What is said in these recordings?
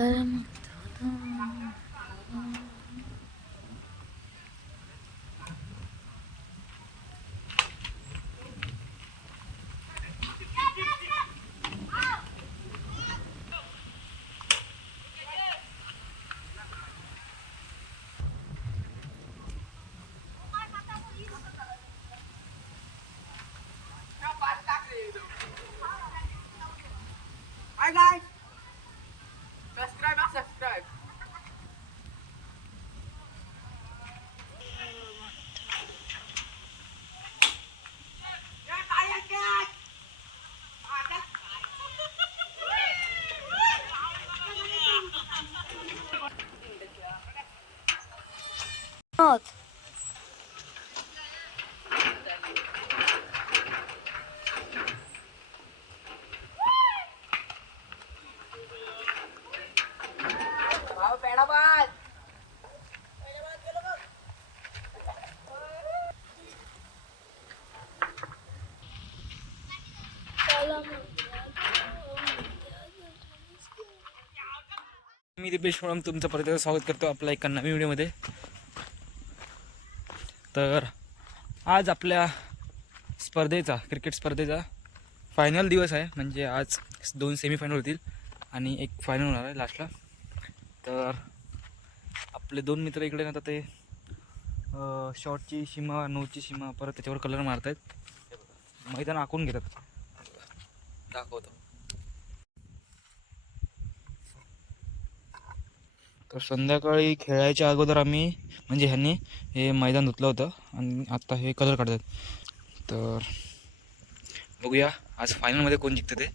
Hi guys, subscribe. मी दिपेश म्हणून तुमचं परत स्वागत करतो आपल्या एका नवीन व्हिडिओमध्ये. तर आज आपल्या स्पर्धेचा क्रिकेट स्पर्धेचा फायनल दिवस आहे. म्हणजे आज 2 सेमीफायनल होतील आणि एक फायनल होणार आहे लास्टला. तर आपले 2 मित्र इकडे ना ते शॉटची सीमा, नोची सीमा, परत त्याच्यावर कलर मारत आहेत. मैदान आखून घेतात. दाखवतो. तर संध्याकाळी खेळायच्या अगोदर आम्ही म्हणजे ह्यांनी हे मैदान धुतलं होतं आणि आत्ता हे कलर काढतात. तर बघूया आज फायनलमध्ये कोण जिंकतं ते.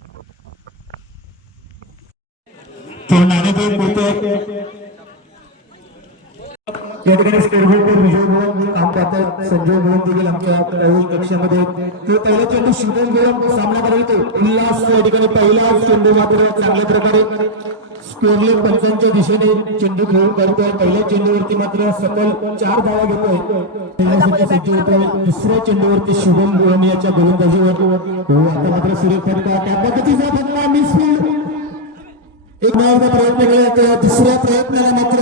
या ठिकाणी स्कोरबोर्डवर विजय म्हणून काम करतात संजय म्हणून देखील आमच्या कक्षामध्ये. तर पहिला चेंडू शुभम गोलम सामना करायचो उल्हास या ठिकाणी पहिला चेंडू मात्र चांगल्या प्रकारे स्कोरले पंचांच्या दिशेने चेंडू खेळून करतोय. पहिल्या चेंडूवरती मात्र सकल 4 धावा घेतोय. सज्ज होतोय दुसऱ्या चेंडूवरती शुभम गोलम याच्या गोलंदाजीवर. आता मात्र सुरेख फटका त्या पद्धतीचा फटका मिसफील्ड. एक नव्या प्रयत्न केला. दुसऱ्या प्रयत्नाला मात्र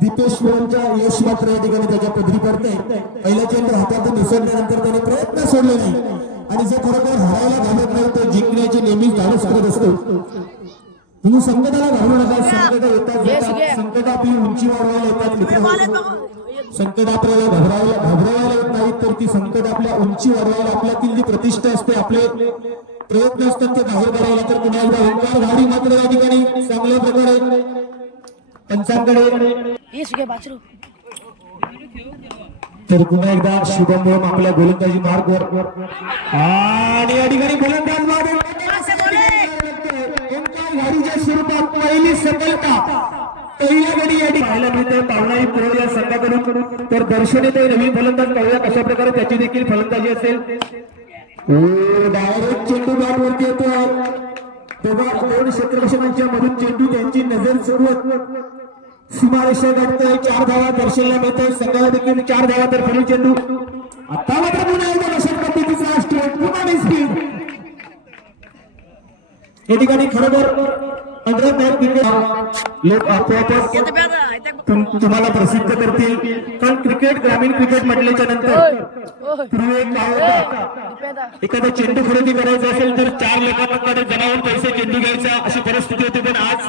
दीपेश गोलमच्या यश मात्र या ठिकाणी त्याच्या पदरी पडतंय. पहिला चेंडू हातातून निसरल्यानंतर त्याने प्रयत्न सोडले नाही आणि जे खरोखर हरायला घालत नाही तो जिंकण्याची नेहमीच धाडस करत असतो. तुम्ही संकटाला घालू नका. संकट येतात, संकट आपली उंची वाढवायला येतात. संकट आपल्याला घबरावायला येत नाहीत, तर ती संकट आपल्या उंची वाढवायला आपल्यातील जी प्रतिष्ठा असते, आपले प्रयत्न असतात ते बाहेर काढायला. तर पुन्हा एकदा ओंकार घाडी मात्र या ठिकाणी चांगल्या प्रकारे पंचांकडे. तर पुन्हा एकदा शुभम गोलम आपल्या गोलंदाजी मार्गवर आणि या ठिकाणी गोलंदाज गाडीच्या स्वरूपात पहिली सफलता पहिल्या गडी या ठिकाणी पाहायला मिळते. पावणाई पुरवली या संघाकडून. तर दर्शन येते नवीन फलंदाज. पाहूया कशा प्रकारे त्याची देखील फलंदाजी असेल. डायरेक्ट चेंडू बॅटवरती येतो. तेव्हा 2 क्षेत्ररक्षकांच्या मधून चेंडू त्यांची नजर चुकवत सीमारेषा गाठतोय. 4 धावा दर्शनला मिळतोय. संघाला देखील 4 धावा. तर फली चेंडू आता मात्र पुन्हा एकदा अशा पद्धतीचा स्ट्रोक पुन्हा स्पीड या ठिकाणी खरोखर लोक आपोआपच तुम्हाला प्रसिद्ध करतील. कारण क्रिकेट ग्रामीण क्रिकेट म्हटल्याच्या नंतर पूर्वी एक नाव होता. एखादा चेंडू खरेदी करायचा असेल तर 4 लोकांकडे जमावून पैसे चेंडू घ्यायचा अशी परिस्थिती होती. पण आज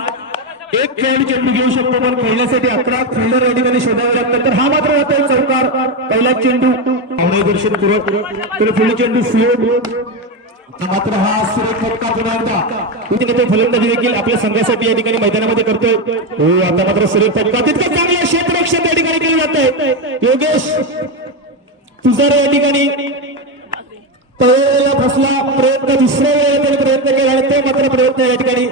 एक खेळाडू चेंडू घेऊ शकतो, पण पहिल्यासाठी 11 फिल्डर या ठिकाणी शोधावे लागतात. तर हा मात्र होता चौकार. पहिला चेंडू दर्शन पूरक. तर पुढे चेंडू स्लो. मात्र हा सुरेख फटका पुन्हा एकदा फलंदाजी देखील आपल्या संघासाठी या ठिकाणी मैदानामध्ये करतोय. आता मात्र सुरेख फटका तितकं चांगलं क्षेत्ररक्षण या ठिकाणी केलं जातंय. योगेश पुजारे या ठिकाणी पहिला फसला प्रयत्न दुसऱ्या वेळेला त्याने प्रयत्न केला. ते मात्र प्रयत्न या ठिकाणी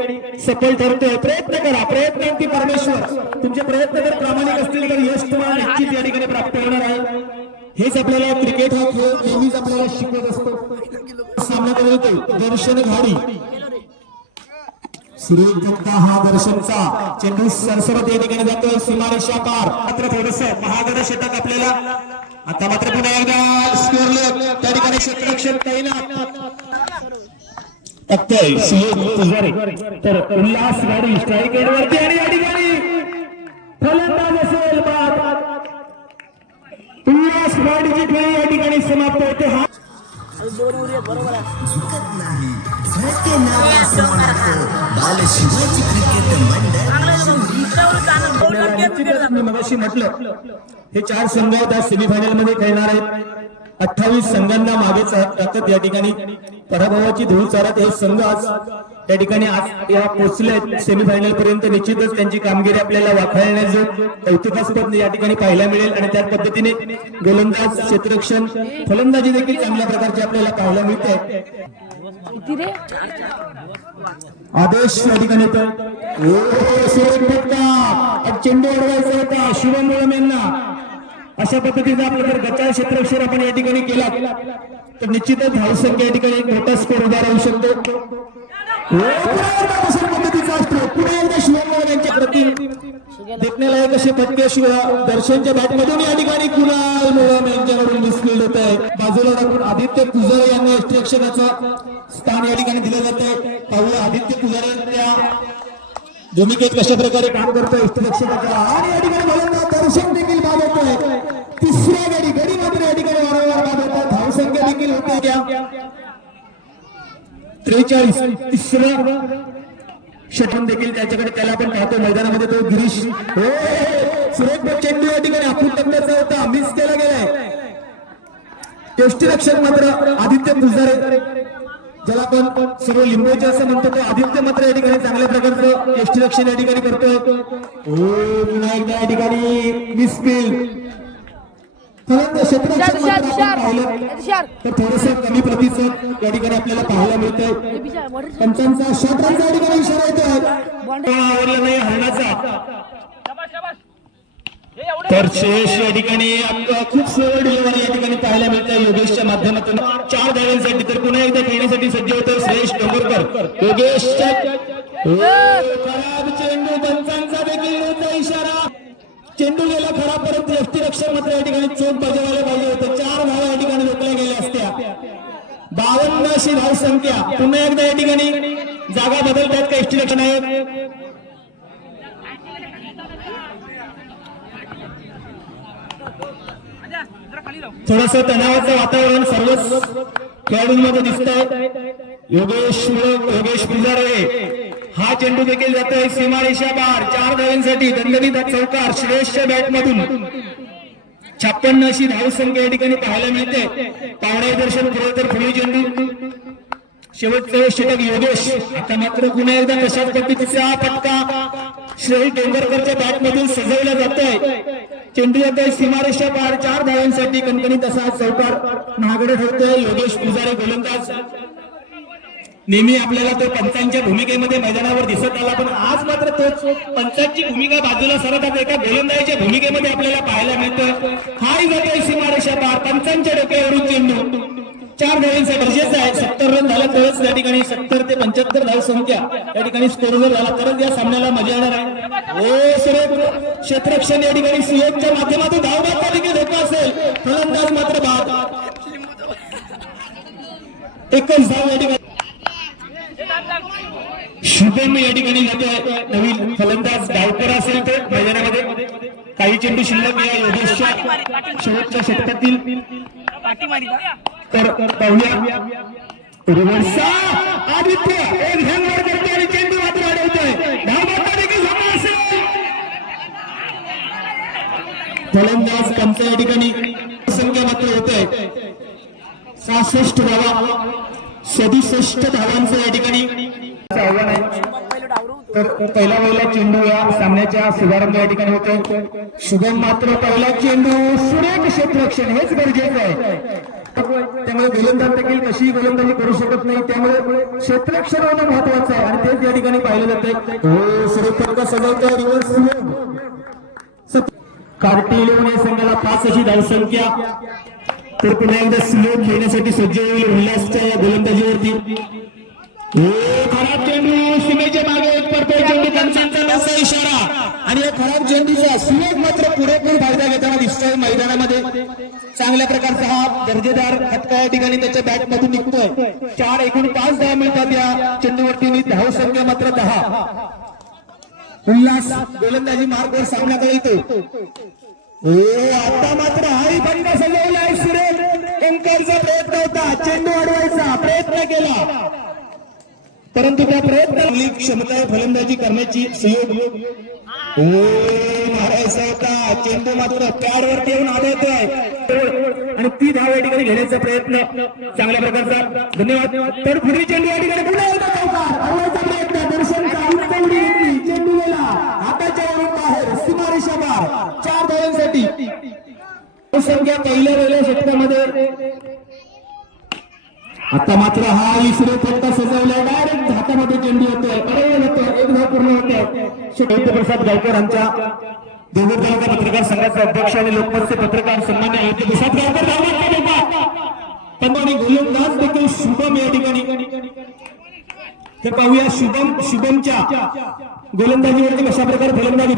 सफल ठरतोय. प्रयत्न करा. प्रयत्नांती परमेश्वर. तुमचे प्रयत्न जर प्रामाणिक असतील तर यश तुम्हाला निश्चित या ठिकाणी प्राप्त होणार आहे. हेच आपल्याला क्रिकेट हा खेळ नेहमीच आपल्याला शिकवत असतो. सामना करतो दर्शन घाडी. सुरेख फटका हा दर्शनचा. चेंडू सरसरत या ठिकाणी जातोय सीमारेषा पार. मात्र थोडस महागड षटक आपल्याला. आता मात्र पुन्हा एकदा स्कोरले त्या ठिकाणी क्षेत्ररक्षण तैनात. टाकतोय सुयोग पुजारी. तर उल्हास गाडी स्ट्राईक एंडवरती आणि या ठिकाणी फलंदाज असेल बाद. उल्हास गाडीची खेळी या ठिकाणी समाप्त होते. हा मी मगाशी म्हटलं हे 4 संघ त्या सेमीफायनल मध्ये खेळणार आहेत. 28 संघांना मागे टाकत या ठिकाणी पराभवाची धूळ चारत हे संघ आज त्या ठिकाणी आज या पोहोचले सेमीफायनल पर्यंत. निश्चितच त्यांची कामगिरी आपल्याला वाखाणण्याचं कौतुकास्पद या ठिकाणी पाहायला मिळेल आणि त्याच पद्धतीने गोलंदाज क्षेत्ररक्षण फलंदाजी देखील चांगल्या प्रकारची आपल्याला पाहायला मिळते. आदेश या ठिकाणी येतो. चेंडू अडवायचा होता शुभम मुळम यांना. अशा पद्धतीचा आपला जर गचाळ क्षेत्ररक्षण आपण या ठिकाणी केला तर निश्चितच धावसंख्या या ठिकाणी एक मोठा स्कोर उभा राहू शकतो. अशा पद्धतीचा असतो पुढे एकदा शुभम मुळम यांच्या प्रति देखण्यालायक असे फटके दर्शनच्या बॅटमधून या ठिकाणी कुणाल मुळम यांच्याकडून मिसफील्ड होत आहे. बाजूला टाकून आदित्य पुजारे यांना यष्टिरक्षकाचं स्थान या ठिकाणी दिलं जात आहे. पाहूया आदित्य पुजारे त्या भूमिकेत कशा प्रकारे काम करतोय यष्टिरक्षकाच्या. आणि या ठिकाणी गोलंदाज दर्शन देखील बाद होतोय. तिसऱ्या गडी मात्र या ठिकाणी वारंवार बाद होतात. धावसंख्या देखील होते 43. तिसरं षटन देखील त्याच्याकडे त्याला आपण पाहतो मैदानामध्ये. तो गिरीश सुरेख चेंडू या ठिकाणी आखून टप्प्याचा होता, मिस केला गेलाय. यष्टिरक्षक मात्र आदित्य पुजारे ज्याला आपण सर्व लिंबोचे असं म्हणतो तो आदित्य मात्र या ठिकाणी चांगल्या प्रकारचं यष्टिरक्षण या ठिकाणी करतोय. पुन्हा एकदा या ठिकाणी मिसफील्ड. क्षेत्ररक्षण तर थोडस कमी प्रतीचं या ठिकाणी आपल्याला पाहायला मिळतंय. पंचांचा शॉट रनचा या ठिकाणी इशारा येतोय. आवडला नाही हरणाचा. तर शेष या ठिकाणी खूप सरळ डिलिव्हरी या ठिकाणी पाहायला मिळते योगेशच्या माध्यमातून. 4 धावांसाठी तर पुन्हा एकदा खेळण्यासाठी सज्ज होतो श्रेयश डोंगरकर. योगेश खराब चेंडू पंचांचा देखील होता इशारा. चेंडू गेला खरा परंतु यष्टिरक्षक मात्र या ठिकाणी चोट बजावायला पाहिजे होते. 4 धावा या ठिकाणी रोखल्या गेल्या असत्या. 52 अशी धावसंख्या. पुन्हा एकदा या ठिकाणी जागा बदलतात का यष्टिरक्षण आहे. थोडस तणावाचं वातावरण सर्वच खेळाडूंमध्ये दिसत आहे. योगेश पुजारे हा चेंडू देखील जातोय सीमारेषा पार. 4 धावांसाठी दणदणीत चौकार श्रेयसच्या बॅटमधून. 56 अशी धावसंख्या या ठिकाणी पाहायला मिळते. पावणे दर्शन पुरवतर फुली चेंडू शेवटचं षटक योगेश. आता मात्र पुन्हा एकदा तशाच पद्धतीचा फटका श्रेयस डोंगरकरच्या बॅटमधून सजवला जातोय. चेंडू जातोय सीमारेषा पार. 4 धावांसाठी कणकणीत असा चौकार महागडे ठरतोय. योगेश पुजारे गोलंदाज नेहमी आपल्याला तो पंचांच्या भूमिकेमध्ये मैदानावर दिसत आला पण आज मात्र तोच पंचांची भूमिका बाजूला सरकत एका गोलंदाजीच्या भूमिकेमध्ये आपल्याला पाहायला मिळतं. हाही जातोय सीमारेषा पार. पंचांच्या डोक्यावरून चेंडू 4 धावांचा गरजेचा आहे. 70 रन झाला तरच या ठिकाणी 70 ते 75 धावसंख्या या ठिकाणी स्कोर जर झाला तरच या सामन्याला मजा येणार आहे. सुरेख क्षेत्ररक्षण या ठिकाणी सुयोगच्या माध्यमातून धावबाचा देखील धोका असेल. फलंदाज मात्र बाद. एकच धाव या ठिकाणी शुभम या ठिकाणी जातोय. नवीन फलंदाज डावकर असेल तर मैदानामध्ये काही चेंडू शिल्लक या योगेशच्या शेवटच्या षटकातील. तर पाहूया रिव्हर्सा आदित्य एक हँडवर करतोय आणि चेंडू मात्र अडवतोय. धावबाचा देखील झाला असेल. फलंदाज कमचा या ठिकाणी संख्या मात्र होते 66 धावा. 67 धावांचं या ठिकाणी आव्हान आहे. तर पहिला चेंडू या सामन्याच्या शुभारंभ या ठिकाणी होतो. शुभम मात्र पहिला चेंडू सुरेख क्षेत्ररक्षण हेच गरजेचं आहे. त्यामुळे गोलंदाज देखील कशी गोलंदाजी करू शकत नाही. त्यामुळे क्षेत्ररक्षण होणं महत्वाचं आहे आणि तेच या ठिकाणी पाहिलं जातंय. सुरेख फटका सजवतोय रिव्हर्स. कार्टी 11 या संघाला 5 अशी धावसंख्या. तर पुन्हा एकदा स्लोप घेण्यासाठी सज्ज होईल उल्हासच्या या गोलंदाजीवरती. खराब चेंडू सीमेच्या मागे एक पडतोय. चेंडू पंचांचा नसा इशारा आणि या खराब चेंडूचा सुयोग मात्र पुरेपूर फायदा घेताना दिसतोय मैदानामध्ये. चांगल्या प्रकारचा हा दर्जेदार फटका या ठिकाणी त्याच्या बॅट मधून निघतोय. 4 एकूण 5 धावा मिळतात या वरती आणि धाव संख्या मात्र 10. उल्हास गोलंदाजी मार्गवर सामन्याकडे येतो. आता मात्र हाही फटका सजवलाय सुरेश. ओंकारचा प्रयत्न होता चेंडू अडवायचा प्रयत्न केला, परंतु त्या प्रयत्नाची क्षमता आहे फलंदाजी करण्याची. सहयोग मारायचा होता चेंडू मात्र पॅडवरती येऊन आदळतोय आणि ती धाव या ठिकाणी घेण्याचा प्रयत्न चांगल्या प्रकारचा. धन्यवाद. तर पुढील चेंडू या ठिकाणी पुन्हा एकदा चौकार अडवायचा प्रयत्न. दर्शनचा उंच उडी घेतली, चेंडू गेला हाताच्या वरून बाहेर, सीमारेषा पार. 4 धावांसाठी संख्या पहिल्या षटकामध्ये. आता मात्र हा इसरो फटका सजवलाय, डायरेक्ट हातामध्ये चेंडू येतोय. एक धाव पूर्ण होते. प्रसाद गावकर यांच्या देवघर तालुका पत्रकार संघाचे अध्यक्ष आणि लोकमतचे पत्रकार सन्मान्य प्रसाद गावकर आणि गोलंदाज देखील शुभम या ठिकाणी. तर पाहूया शुभमच्या गोलंदाजीवरती कशा प्रकारे फलंदाजी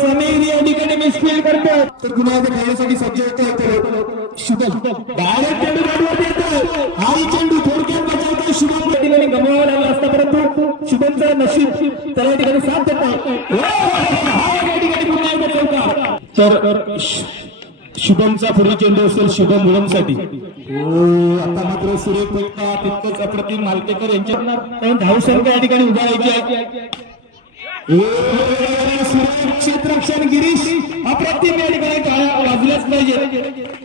समीर या ठिकाणी मिसफील्ड करतो. तर पुन्हा खेळण्यासाठी सज्ज होतो शुभम. डायरेक्ट चेंडू बॅटवरती येतोय. हाही चेंडू थोडक्यात बचावतोय शुभम. या ठिकाणी गमवावा लागला असता, परंतु शुभमचं नशीब त्याला या ठिकाणी साथ देत नाही. या ठिकाणी पुन्हा एकदा चौकार. तर शुभमचा पुढील चेंडू असेल शुभम मुलमसाठी. आता मात्र सुरेख फटका तितकंच अप्रतिम मालकेकर यांच्या धावसंख्या या ठिकाणी उभा राहायची आहे. क्षेत्ररक्षण गिरीश अप्रतिम या ठिकाणी टाळ्या वाजल्याच पाहिजे.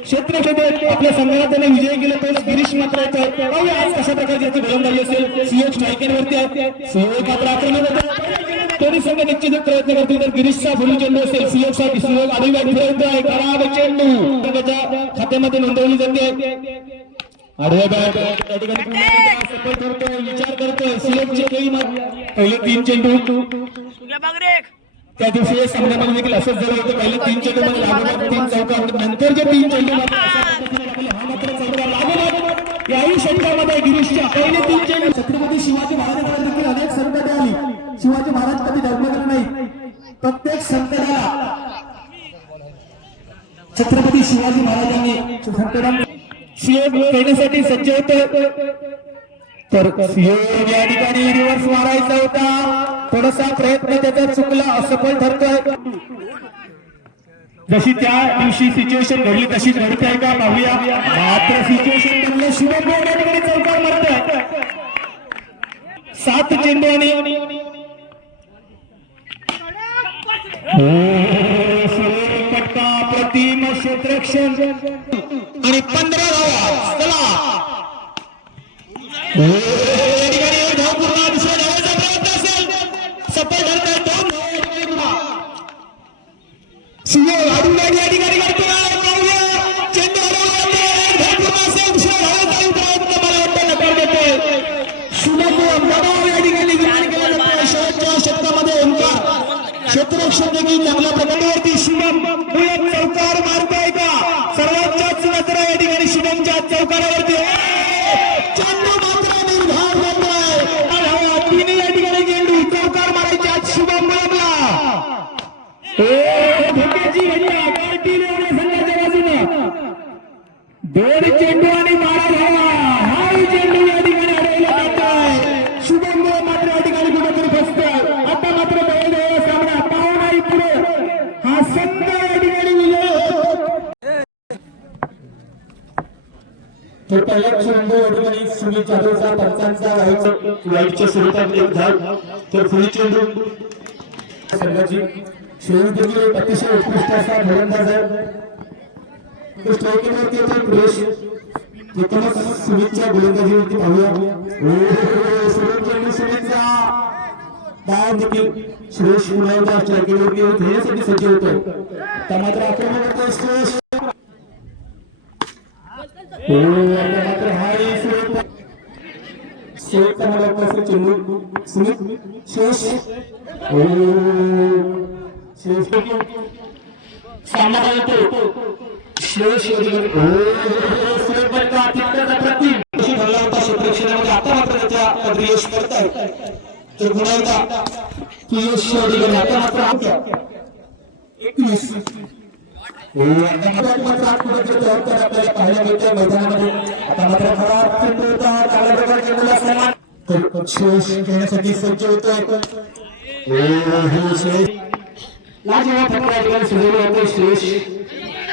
क्षेत्रक्षेत्र आपल्या संघाला त्याने विजय केला तर गिरीश मात्र आज कशा प्रकारची याची गोलंदाजी असेल. सहयोग स्ट्रायकरवरती आहे. सहयोग मात्र आक्रमक दोन्ही संघ निश्चित प्रयत्न करतील. तर गिरीशचा फुल चेंडू असेल सहयोगसाठी. सहयोग आधी बॅट आहे. खराब चेंडू त्याच्या खात्यामध्ये नोंदवली जाते. आडव्या बॅट त्या ठिकाणी विचार करतोय. सहयोगचे पहिले 3 चेंडू त्या दिवशी या सामन्यामध्ये देखील असंच झालं होतं. पहिले 3 चेंडू मध्ये लागोपाठ 3 चौकार, नंतरचे 3 चेंडू हा मात्र चौकार लागोपाठ. याही षटकामध्ये गिरीशच्या पहिले 3 चेंडू. छत्रपती शिवाजी महाराजांना देखील अनेक संकटे आली. शिवाजी महाराज कधी डगमगले नाही. प्रत्येक संकटाला छत्रपती शिवाजी महाराजांनी संकटांना सहयोग खेळण्यासाठी सज्ज होते. तर सहयोग या ठिकाणी रिव्हर्स मारायचा होता, थोडासा प्रयत्न त्याचा चुकला, असफल ठरतोय. जशी त्या दिवशी सिच्युएशन घडली तशीच घडते आहे का पाहूया. मात्र सिच्युएशन घडलं शुभम या ठिकाणी चौकार मारतोय. 7 चेंडू आणि फटका प्रतिम क्षेत्ररक्षण आणि 15 धावा. चला धाव पूर्ण दुसऱ्या धावाचा प्रयत्न असेल, सफल ठरतोय. 2 धावा सुयोग आडून या ठिकाणी करतोय. पाहूया चेंडू हरवला, धाव पूर्ण असेल, दुसऱ्या धावाचा प्रयत्न मला वाटतं नकार देतोय. शुभम दबाव या ठिकाणी विमान केला जातोय. शेवटच्या षटकामध्ये ओंकार क्षेत्ररक्षण देखील चांगल्या प्रकारावरती शुभम मुलम चौकार मारतोय का. सर्वात जास्त नजरा या ठिकाणी शुभमच्या चौकारावरती. चेंडू मात्र निर्धार होतोय. तिने या ठिकाणी चेंडू चौकार मारायचे आज शुभम मुलमला. धोक्याची संघाच्या बाजूने 2 चेंडू आणि 12 धावा. हाही चेंडू या ठिकाणी अडवला जातोय. शुभम मुलम मात्र या ठिकाणी कुठेतरी फसतोय. आता मात्र सामना पाहुणाही पुढे हा संघ या ठिकाणी विजय. तर पहिला चेंडू या ठिकाणी सुनील जाधवचा पंचांचा लाईटच्या स्वरूपात एक धाव. तर पुढील चेंडू संघाची शेवट देखील अतिशय उत्कृष्ट असा गोलंदाज आहे. स्ट्रायकरवरती येतो प्रेश. प्रथमच सुनीलच्या गोलंदाजीवरती पाहूया. सुनीलचा डाव देखील श्रेयस मुलांच्या स्ट्रायकरवरती खेळण्यासाठी सज्ज होतो. त्यामात्र आक्रमक होतो श्रेयस. मात्र हाही शेवटचा मला वाटतं चेंडू सुनील श्रेयस सामना येतो. श्रेयस भरला होता क्षेत्ररक्षणामध्ये. आता मात्र त्याच्या यश करताय. तर पुन्हा एकदा यश आता मात्र 21 आपल्याला पाहायला मिळतंय मैदानामध्ये. आता मात्र खराब चेंडू होता, चांगल्या प्रकारे चेंडूला सन्मान शेष खेळण्यासाठी सज्ज होतोय. लाजवाब फटका या ठिकाणी सोडवला होता श्रेष.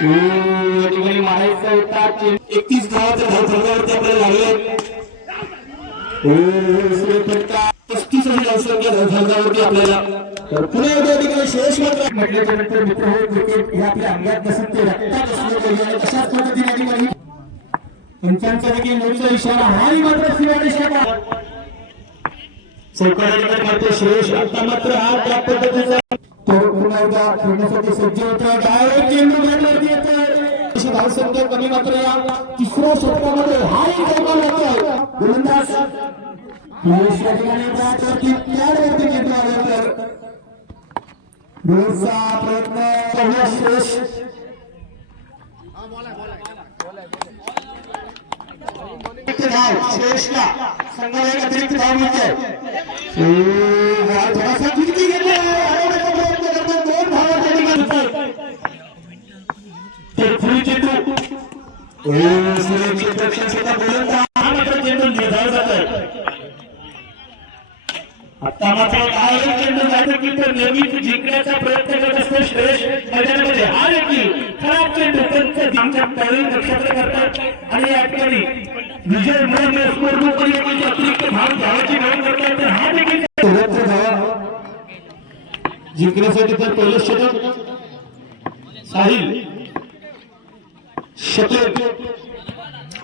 या ठिकाणी मारायचा होता. 31 धावाच्या धावफलकावरती आपल्याला लागले. फटका 35 धावसंख्या धावफलकावरती आपल्याला. तर पुन्हा एकदा या ठिकाणी श्रेष मात्र म्हटल्याच्या नंतर मित्र हो क्रिकेट हे आपल्या अंगात नसून ते रक्तात असलं पाहिजे आणि तशाच पद्धतीने या ठिकाणी पंचांचा देखील मोठा इशारा. हाही मात्र शिवाने शाखा चौकाराकडे मात्र श्रेष. आता मात्र हा त्या पद्धतीचा तो पुन्हा एकदा खेळण्यासाठी सज्ज होता. डायरेक्ट चेंडू बॅटवरती येतोय. धावसंख्या कमी मात्र या तिसऱ्या षटकामध्ये हाही गोल होतोय. गोलंदाज या ठिकाणी बॅटवरती पॅडवरती चेंडू आला तर रोजचा प्रयत्न श्रेष. श्रेष्ठला संघाला एक अतिरिक्त धाव मिळतोय. थोडासा किती घेतला दोन धावाच्या ठिकाणी चेंडू सूर्यक्षेत्र स्वतः बोलत हा मात्र चेंडू निर्धाव जात आहे. आता मात्र काय चेंडू जातो की तर नवीन जिंकण्याचा प्रयत्न करत असतो श्रेष मैदानामध्ये. हा देखील खराब चेंडू पण आमच्या पहिली नक्षत्र करतात आणि या ठिकाणी विजय मिळवणे स्कोरबुकमध्ये अतिरिक्त धावाची नोंद करतात. हा देखील जिंकण्यासाठी तर पहिलं षटक साहिल षटक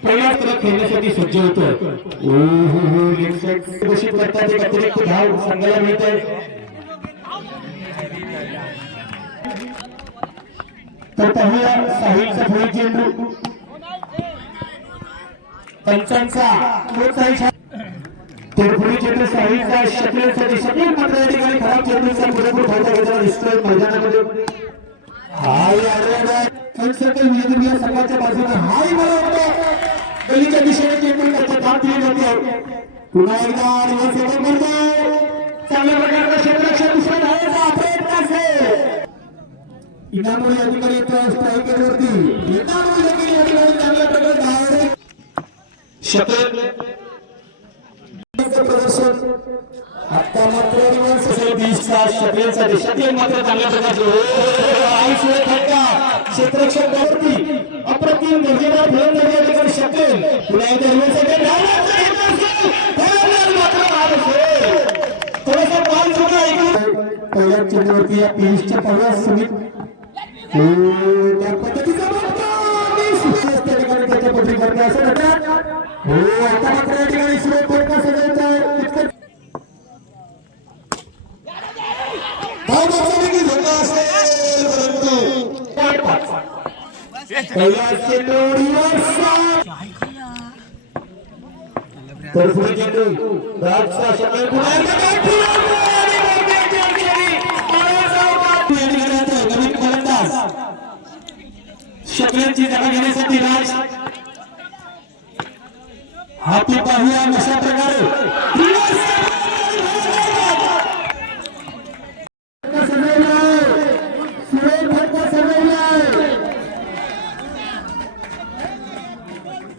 पहिल्याच त्याला खेळण्यासाठी सज्ज होतोय. घोषित करतात. एक अतिरिक्त धाव संघाला मिळतोय. तर पाहूया साहिलचा पुढील चेंडू पंचांचा पुढील चेंडू साहिलचा शकलेसाठी. शकले मात्र या ठिकाणी खराब चेंडूचा पुरेपूर फायदा घेताना दिसतोय मैदानामध्ये. सर्कल संघाच्या बाजूने हाही मला वाटतं गलीच्या दिशेने चेंडू त्याच्या धाव दिली जाते. पुन्हा एकदा चांगल्या प्रकारचा क्षेत्ररक्षण दुसऱ्या धावाचा प्रयत्न असेल. इनामुळे या ठिकाणी येतो स्ट्रायकरवरती. इनामुळे देखील या ठिकाणी चांगल्या प्रकारे धाव प्रदर्शन. आता मात्र 20चा शकलेसाठी शकले मात्र चांगल्या प्रकारचे क्षेत्ररक्षकावरती अप्रतिम दर्जेदार फलंदाजी या ठिकाणी शकेल. पुन्हा एकदा थोडासा बॉल पहिल्या चेंडूवरती या 23च्या पहिल्या समित त्या पद्धतीचा त्या ठिकाणी त्याच्या पद्धती करणे असं म्हणतात. हो आता मात्र या ठिकाणी सुरेख फटका सजवत आहे. तर पुढे चेंडू नवीन फलंदाज शकलेंची जागा घेण्यासाठी राज हाती पाहूया अशा प्रकारे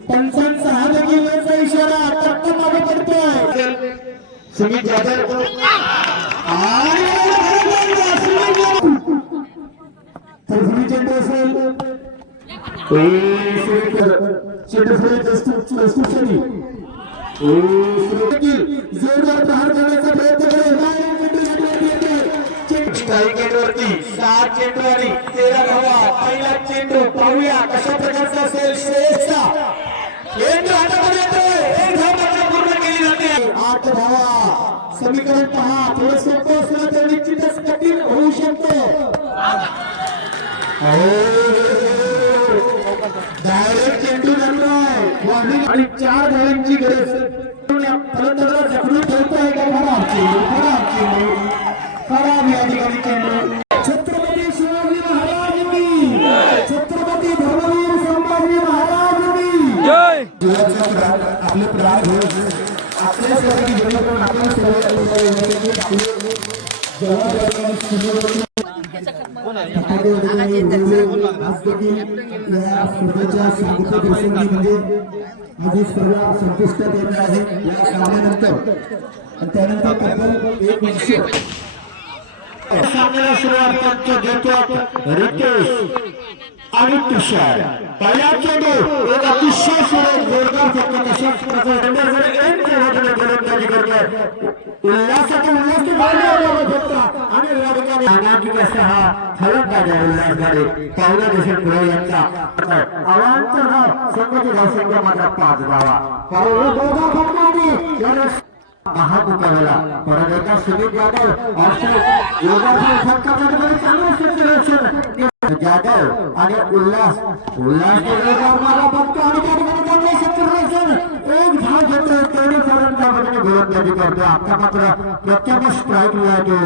पंचांचा हा देखील इशारा तक्क मागे पडतोय. सुमित जाधव चेंडू असेल जोरदार प्रहार करण्याचा प्रयत्न करेल. 7 चेंडू आणि 13 धावा. पहिला चेंडू पाहूया कशा प्रकारचा असेल. श्रेष्ठचा एक हातामध्ये येतोय. एक धाव मात्र पूर्ण केली जाते. 8 धावा. समीकरण पहा. थोडं सोपं असलं तर निश्चितच कठीण होऊ शकतो. डायरेक्ट चेंडू लागलाय आणि 4 धावांची गरज. फलंदाजाला जखडून ठेवतोय का खराब चेंडू. खराब चेंडू खराब या ठिकाणी चेंडू. छत्रपती शिवाजी महाराज की. छत्रपती धर्मवीर संभाजी महाराज की जय. आपले प्राण आपल्यासाठी या स्पर्धेच्या सांगितल्या प्रसंगी म्हणजे आज ही स्पर्धा संपुष्टात येणार आहे या सामन्यानंतर आणि त्यानंतर तब्बल 1 वर्ष सामन्याला सुरुवात देतो रितेश आणि तुषार. पहिला चेंडू एक अतिशय जोरदार फटका तशाच प्रकारे गोलंदाजी करतात. उल्हासाचा आणि या ठिकाणी अनाकिक असा हा फलंदाज आहे उल्हासकडे. पावला देशात पुढे यांचा आव्हानचं नाव संघाची धावसंख्या मात्र 5 धावा. महामुकाबला परत एकदा सुमित यादव जाधव आणि उल्हास एक धाव घेतो तेवढे पर्यंत गोलंदाजी करतो. आता मात्र प्रत्येक स्ट्राईक मिळतो.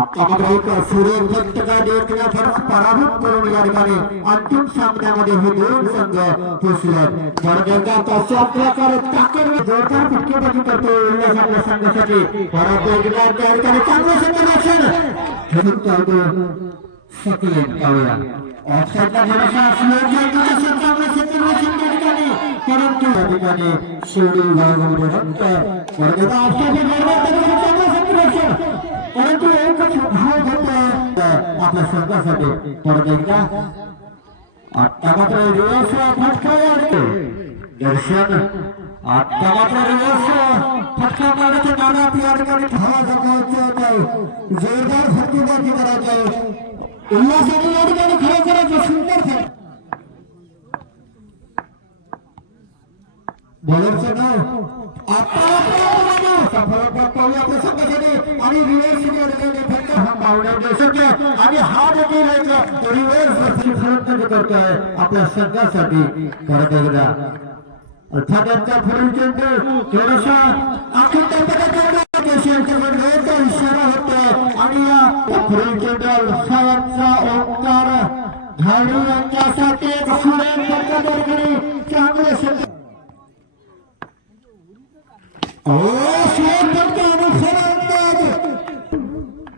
आता मात्र एक सुरेख फटका देखण्यासाठी पराभूत करून या ठिकाणी अंतिम सामन्यामध्ये हे 2 संघ पोचले. परत एकदा तशा प्रकारे ताकद जोरदार फटकेबाजी करतो उल्हास आपल्या संघासाठी. परत एकदा त्या ठिकाणी चांगलं क्षेत्ररक्षण सकले पाहूया. ऑफसाईडला थोडासा चांगलं क्षेत्ररक्षण त्या ठिकाणी परंतु या ठिकाणी शेवटी परत एकदा चांगलं क्षेत्ररक्षण परंतु एकच धाव घेतो आपल्या संघासाठी. परत एकदा आता मात्र रिवर्स फटका दर्शन. आता मात्र रिवर्स फटका मारण्याच्या नादात या ठिकाणी धावा जगायचे होते. जोरदार फटकेबाजी करायचे उल्हासाने या ठिकाणी खरं करायचं सुंदर बॉलरचं नाव आता आपल्या संघासाठी आणि रिव्हर्स हा पावण्या देशाचे आणि हा देखील रिव्हर्स फलंदाजी करतोय आपल्या संघासाठी. परत एकदा अर्थात त्यांचा पुढील चेंडू थोडासा आखून इशारा होतोय आणि या पुढील चेंडू उत्साहाचा ओंकार धाडू यांच्यासाठी चांगले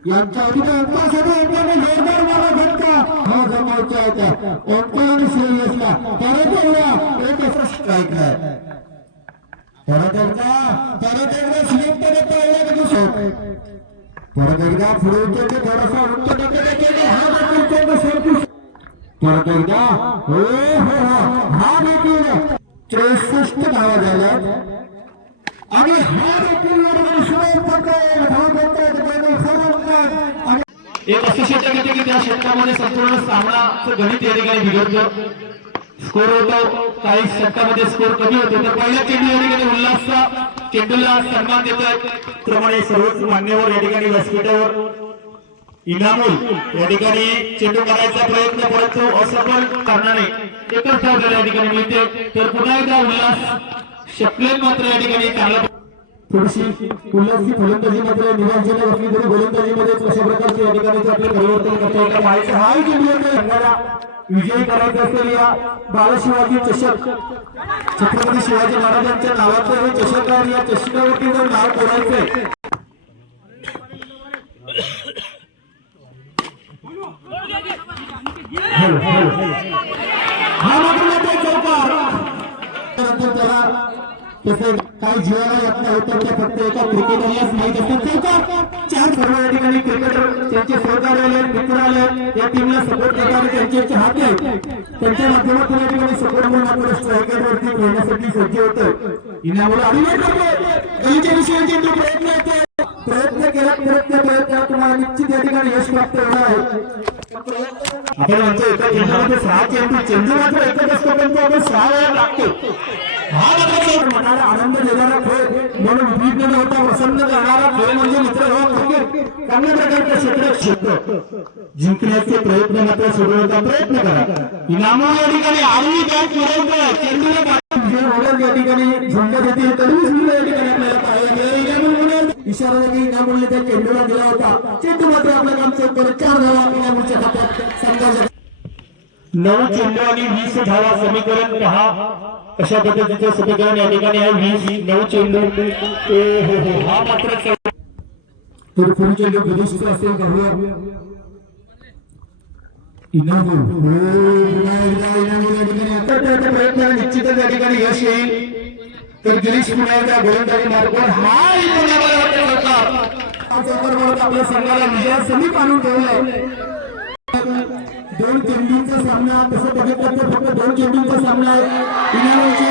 यांच्या जोरदार मारा फटका हा जमावचा होता ओंकार श्रेयसला. परत एकदा स्ट्राईक आहे. परत एकदा स्लिपमध्ये पाहिलं परत एकदा पुढे चेंडू थोडासा उंच डोक्याने हा चेंडू सोडू. परत एकदा हा देखील 63 धावा झाल्या आणि हा देखील एक असे षटक येते की त्या षटकामध्ये संपूर्ण सामनाचं गणित या ठिकाणी बिघडतं. स्कोर होतो काही षटकामध्ये स्कोर कमी होतो. तर पहिल्या चेंडू या ठिकाणी उल्हासचा चेंडूला सन्मान देतोय. त्याप्रमाणे सर्वच मान्यवर या ठिकाणी व्यासपीठावर इनामुल या ठिकाणी चेंडू मारायचा प्रयत्न परंतु असफल कारणाने एकच धाव या ठिकाणी मिळते. तर पुन्हा एकदा उल्हास शकलेन मात्र या ठिकाणी चांगला थोडीशी उल्हासची फलंदाजी मात्र निराशजनक असली तरी गोलंदाजीमध्ये अशा प्रकारचे या ठिकाणी आपले परिवर्तन करता येतं. माहिती हाही केली संघाला विजयी करायचं असेल या बालशिवाजी चषक छत्रपती शिवाजी महाराजांच्या नावाचं हे चषक आहे. या चषकावरती जर नाव कोणायचंय हा मात्र चौकार त्याला तसे काही जीवाला यातना होतं त्या फक्त एका क्रिकेटरलाच माहीत असतात. चौकार 4 सर्व या ठिकाणी क्रिकेटर त्यांचे सहकारी आले मित्र आले या टीमला सपोर्ट करणारे त्यांचे चाहते त्यांच्या माध्यमातून या ठिकाणी सपोर्ट म्हणून आपण स्ट्रायकरवरती खेळण्यासाठी सज्ज होतो. इनामुळे प्रयत्न केला प्रयत्न तुम्हाला निश्चित या ठिकाणी यश प्राप्त होणार आहे. आपण म्हणतो एका चेंडूमध्ये 6 चेंडू मात्र एकच असतो पण तो आपण 6 वेळा लागतो. हा मात्र मनाला आनंद देणारा खेळ म्हणून विभिन्न होता प्रसन्न करणारा खेळ म्हणजे मित्र हो क्रिकेट. चांगल्या प्रकारचा क्षेत्र जिंकण्याचे प्रयत्न मात्र सोडवण्याचा प्रयत्न करा. इनामा या ठिकाणी आरवी बॅट मिळवतोय चेंडूला या ठिकाणी झेंडा देते तरीच या ठिकाणी आपल्याला पाहायला इशारा इनामुलने त्या चेंडूला दिला होता. चेंडू मात्र आपल्या कामचं उत्तर 4 धावा इनामुलच्या खात्यात संघाच्या 9 चेंडू आणि 20 धावा समीकरण पहा कशा पद्धतीचं समीकरण या ठिकाणी आहे. 20 9 चेंडू हा मात्र तर पुढे चेंडू गिरीशचा असेल इनामूर प्रयत्न निश्चितच या ठिकाणी यश येईल. तर गिरीश पुण्याच्या गोलंदाजी मार्गावर हा इनाम होता. आपल्या संघाला विजया समीप आणून ठेवलाय. दोन चेंडूंचा सामना तसं बघितलं तर फक्त दोन चेंडूंचा सामना आहे. इनामूरची